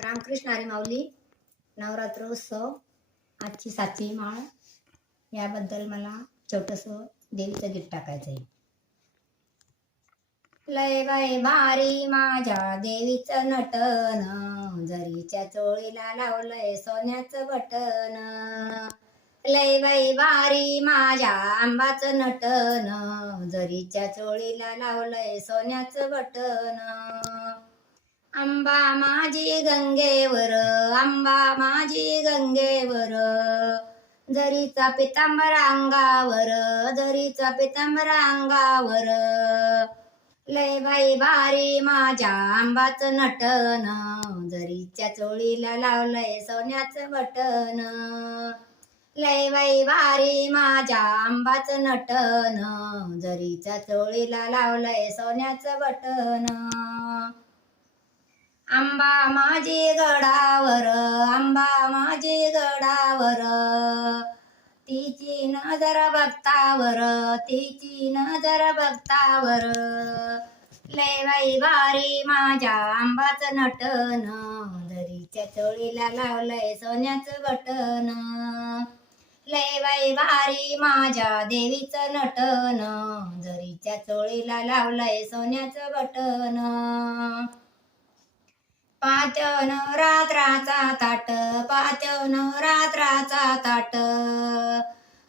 रामकृष्ण हरी माऊली नवरात्रोत्सव आजची सातवी माळ. याबद्दल मला छोटंसं देवीचं गीत टाकायचं आहे लय बाई भारी माझ्या देवीचं नटन. जरीच्या चोळीला लावलंय सोन्याचं बटन. लय बाई भारी माझ्या आंबाचं नटन. जरीच्या चोळीला लावलंय सोन्याचं बटन. आंबा माझी गंगेवर आंबा माझी गंगेवर. जरीचा पितांबर अंगावर जरीचा पितांबर अंगावर. लय बाई भारी माझ्या आंबाचं नटन जरीच्या चोळीला लावलंय सोन्याचं बटन. लय बाई भारी माझ्या आंबाचं नटन जरीच्या चोळीला लावलंय सोन्याचं बटन. आंबा माझी गडावर आंबा माझी गडावर. तिची नजर बघतावर तिची नजर बघतावर. लय बाई भारी माझ्या आंबाचं नटन दरीच्या चोळीला लावलंय सोन्याचं बटन. लय बाई भारी माझ्या देवीचं नटन जरीच्या चोळीला लावलंय सोन्याचं बटन. पाचन रात्राचा ताट पाचन रात्राचा ताट.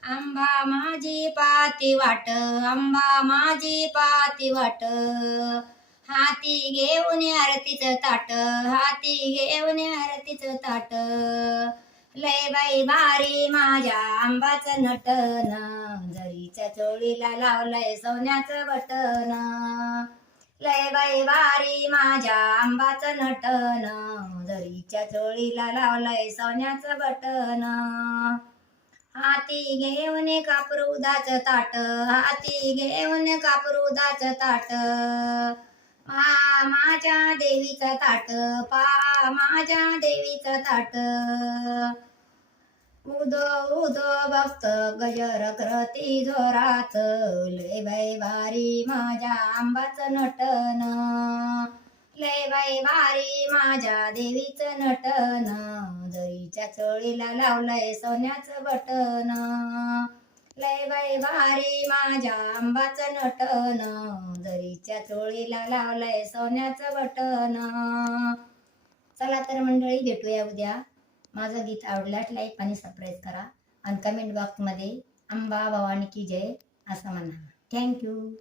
आंबा माझी पाती वाट आंबा माझी पाती वाट. हाती घेऊन आरतीचं ताट हाती घेऊन आरतीचं ताट. लय बाई भारी माझ्या आंबाचं नटन जरीच्या चोळीला लावलंय सोन्याचं बटन. लय बैवारी माझ्या आंबाचं नटन जरीच्या चोळीला लावलंय सोन्याचं बटन हाती घेऊन कापरुदाच ताट. हाती घेऊन कापरुदाच ताट. पा माझ्या देवीचं ताट. पा माझ्या देवीचं ताट. उद उद भक्त गजर करती जोरात. लय बाई भारी माझ्या आंबाचं नटन. लय बाई भारी माझ्या देवीचं नटन. जरीच्या चोळीला लावलंय सोन्याचं बटन. लय बाई भारी माझ्या आंबाचं नटन. जरीच्या चोळीला लावलंय सोन्याचं बटन. चला तर मंडळी भेटूया उद्या. माझं गीत आवडल्यास लाईक आणि सबस्क्राईब करा. आणि कमेंट बॉक्समध्ये अंबा भवानी की जय असं म्हणा. थँक्यू